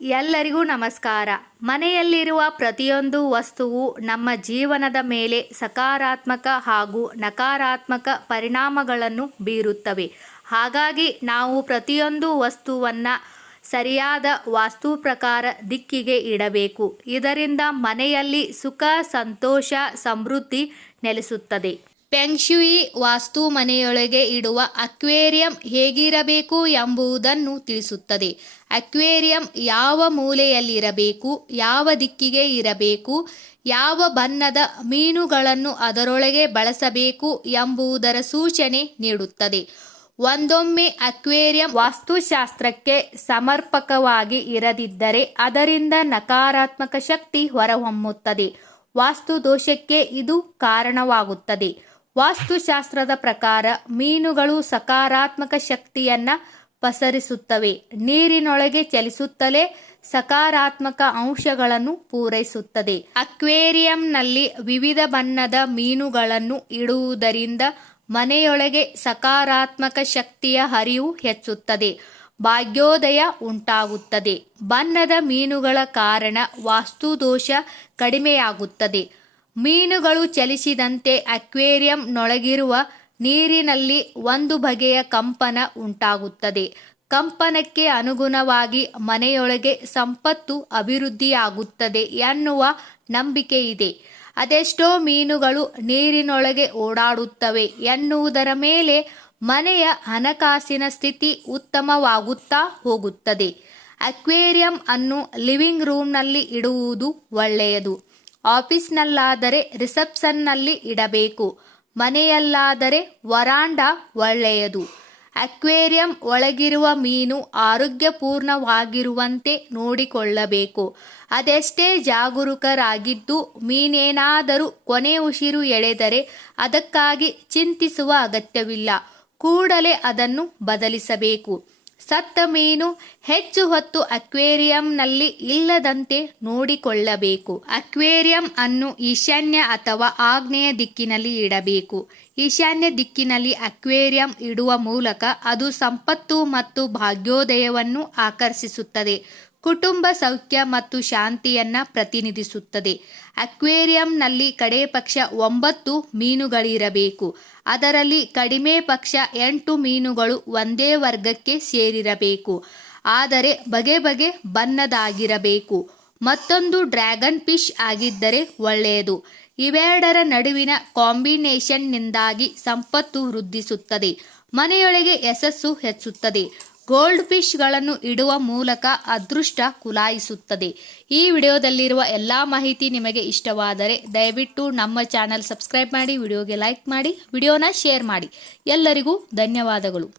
ಎಲ್ಲರಿಗೂ ನಮಸ್ಕಾರ. ಮನೆಯಲ್ಲಿರುವ ಪ್ರತಿಯೊಂದು ವಸ್ತುವು ನಮ್ಮ ಜೀವನದ ಮೇಲೆ ಸಕಾರಾತ್ಮಕ ಹಾಗೂ ನಕಾರಾತ್ಮಕ ಪರಿಣಾಮಗಳನ್ನು ಬೀರುತ್ತವೆ. ಹಾಗಾಗಿ ನಾವು ಪ್ರತಿಯೊಂದು ವಸ್ತುವನ್ನು ಸರಿಯಾದ ವಾಸ್ತು ಪ್ರಕಾರ ದಿಕ್ಕಿಗೆ ಇಡಬೇಕು. ಇದರಿಂದ ಮನೆಯಲ್ಲಿ ಸುಖ, ಸಂತೋಷ, ಸಮೃದ್ಧಿ ನೆಲೆಸುತ್ತದೆ. ಫೆಂಗ್ಶೂಯಿ ವಾಸ್ತು ಮನೆಯೊಳಗೆ ಇಡುವ ಅಕ್ವೇರಿಯಂ ಹೇಗಿರಬೇಕು ಎಂಬುದನ್ನು ತಿಳಿಸುತ್ತದೆ. ಅಕ್ವೇರಿಯಂ ಯಾವ ಮೂಲೆಯಲ್ಲಿರಬೇಕು, ಯಾವ ದಿಕ್ಕಿಗೆ ಇರಬೇಕು, ಯಾವ ಬಣ್ಣದ ಮೀನುಗಳನ್ನು ಅದರೊಳಗೆ ಬಳಸಬೇಕು ಎಂಬುದರ ಸೂಚನೆ ನೀಡುತ್ತದೆ. ಒಂದೊಮ್ಮೆ ಅಕ್ವೇರಿಯಂ ವಾಸ್ತುಶಾಸ್ತ್ರಕ್ಕೆ ಸಮರ್ಪಕವಾಗಿ ಇರದಿದ್ದರೆ ಅದರಿಂದ ನಕಾರಾತ್ಮಕ ಶಕ್ತಿ ಹೊರಹೊಮ್ಮುತ್ತದೆ. ವಾಸ್ತು ದೋಷಕ್ಕೆ ಇದು ಕಾರಣವಾಗುತ್ತದೆ. ವಾಸ್ತುಶಾಸ್ತ್ರದ ಪ್ರಕಾರ ಮೀನುಗಳು ಸಕಾರಾತ್ಮಕ ಶಕ್ತಿಯನ್ನು ಪಸರಿಸುತ್ತವೆ. ನೀರಿನೊಳಗೆ ಚಲಿಸುತ್ತಲೇ ಸಕಾರಾತ್ಮಕ ಅಂಶಗಳನ್ನು ಪೂರೈಸುತ್ತದೆ. ಅಕ್ವೇರಿಯಂನಲ್ಲಿ ವಿವಿಧ ಬಣ್ಣದ ಮೀನುಗಳನ್ನು ಇಡುವುದರಿಂದ ಮನೆಯೊಳಗೆ ಸಕಾರಾತ್ಮಕ ಶಕ್ತಿಯ ಹರಿವು ಹೆಚ್ಚುತ್ತದೆ, ಭಾಗ್ಯೋದಯ ಉಂಟಾಗುತ್ತದೆ. ಬಣ್ಣದ ಮೀನುಗಳ ಕಾರಣ ವಾಸ್ತುದೋಷ ಕಡಿಮೆಯಾಗುತ್ತದೆ. ಮೀನುಗಳು ಚಲಿಸಿದಂತೆ ಅಕ್ವೇರಿಯಂನೊಳಗಿರುವ ನೀರಿನಲ್ಲಿ ಒಂದು ಬಗೆಯ ಕಂಪನ ಉಂಟಾಗುತ್ತದೆ. ಕಂಪನಕ್ಕೆ ಅನುಗುಣವಾಗಿ ಮನೆಯೊಳಗೆ ಸಂಪತ್ತು ಅಭಿವೃದ್ಧಿಯಾಗುತ್ತದೆ ಎನ್ನುವ ನಂಬಿಕೆ ಇದೆ. ಅದೆಷ್ಟೋ ಮೀನುಗಳು ನೀರಿನೊಳಗೆ ಓಡಾಡುತ್ತವೆ ಎನ್ನುವುದರ ಮೇಲೆ ಮನೆಯ ಹಣಕಾಸಿನ ಸ್ಥಿತಿ ಉತ್ತಮವಾಗುತ್ತಾ ಹೋಗುತ್ತದೆ. ಅಕ್ವೇರಿಯಂ ಅನ್ನು ಲಿವಿಂಗ್ ರೂಮ್ನಲ್ಲಿ ಇಡುವುದು ಒಳ್ಳೆಯದು. ಆಫೀಸ್ನಲ್ಲಾದರೆ ರಿಸೆಪ್ಷನ್ನಲ್ಲಿ ಇಡಬೇಕು. ಮನೆಯಲ್ಲಾದರೆ ವರಾಂಡಾ ಒಳ್ಳೆಯದು. ಅಕ್ವೇರಿಯಂ ಒಳಗಿರುವ ಮೀನು ಆರೋಗ್ಯಪೂರ್ಣವಾಗಿರುವಂತೆ ನೋಡಿಕೊಳ್ಳಬೇಕು. ಅದೆಷ್ಟೇ ಜಾಗರೂಕರಾಗಿದ್ದು ಮೀನೇನಾದರೂ ಕೊನೆ ಉಸಿರು ಎಳೆದರೆ ಅದಕ್ಕಾಗಿ ಚಿಂತಿಸುವ ಅಗತ್ಯವಿಲ್ಲ. ಕೂಡಲೇ ಅದನ್ನು ಬದಲಿಸಬೇಕು. ಸತ್ತ ಮೀನು ಹೆಚ್ಚು ಹೊತ್ತು ಅಕ್ವೇರಿಯಂನಲ್ಲಿ ಇಲ್ಲದಂತೆ ನೋಡಿಕೊಳ್ಳಬೇಕು. ಅಕ್ವೇರಿಯಂ ಅನ್ನು ಈಶಾನ್ಯ ಅಥವಾ ಆಗ್ನೇಯ ದಿಕ್ಕಿನಲ್ಲಿ ಇಡಬೇಕು. ಈಶಾನ್ಯ ದಿಕ್ಕಿನಲ್ಲಿ ಅಕ್ವೇರಿಯಂ ಇಡುವ ಮೂಲಕ ಅದು ಸಂಪತ್ತು ಮತ್ತು ಭಾಗ್ಯೋದಯವನ್ನು ಆಕರ್ಷಿಸುತ್ತದೆ. ಕುಟುಂಬ ಸೌಖ್ಯ ಮತ್ತು ಶಾಂತಿಯನ್ನು ಪ್ರತಿನಿಧಿಸುತ್ತದೆ. ಅಕ್ವೇರಿಯಂನಲ್ಲಿ ಕಡೆ ಪಕ್ಷ 9 ಮೀನುಗಳಿರಬೇಕು. ಅದರಲ್ಲಿ ಕಡಿಮೆ ಪಕ್ಷ 8 ಮೀನುಗಳು ಒಂದೇ ವರ್ಗಕ್ಕೆ ಸೇರಿರಬೇಕು. ಆದರೆ ಬಗೆ ಬಗೆ ಬಣ್ಣದಾಗಿರಬೇಕು. ಮತ್ತೊಂದು ಡ್ರ್ಯಾಗನ್ ಫಿಶ್ ಆಗಿದ್ದರೆ ಒಳ್ಳೆಯದು. ಇವೆರಡರ ನಡುವಿನ ಕಾಂಬಿನೇಷನ್ನಿಂದಾಗಿ ಸಂಪತ್ತು ವೃದ್ಧಿಸುತ್ತದೆ, ಮನೆಯೊಳಗೆ ಯಶಸ್ಸು ಹೆಚ್ಚುತ್ತದೆ. ಗೋಲ್ಡ್ ಫಿಶ್ಗಳನ್ನು ಇಡುವ ಮೂಲಕ ಅದೃಷ್ಟ ಕುಲಾಯಿಸುತ್ತದೆ. ಈ ವಿಡಿಯೋದಲ್ಲಿರುವ ಎಲ್ಲ ಮಾಹಿತಿ ನಿಮಗೆ ಇಷ್ಟವಾದರೆ ದಯವಿಟ್ಟು ನಮ್ಮ ಚಾನಲ್ ಸಬ್ಸ್ಕ್ರೈಬ್ ಮಾಡಿ, ವಿಡಿಯೋಗೆ ಲೈಕ್ ಮಾಡಿ, ವಿಡಿಯೋನ ಶೇರ್ ಮಾಡಿ. ಎಲ್ಲರಿಗೂ ಧನ್ಯವಾದಗಳು.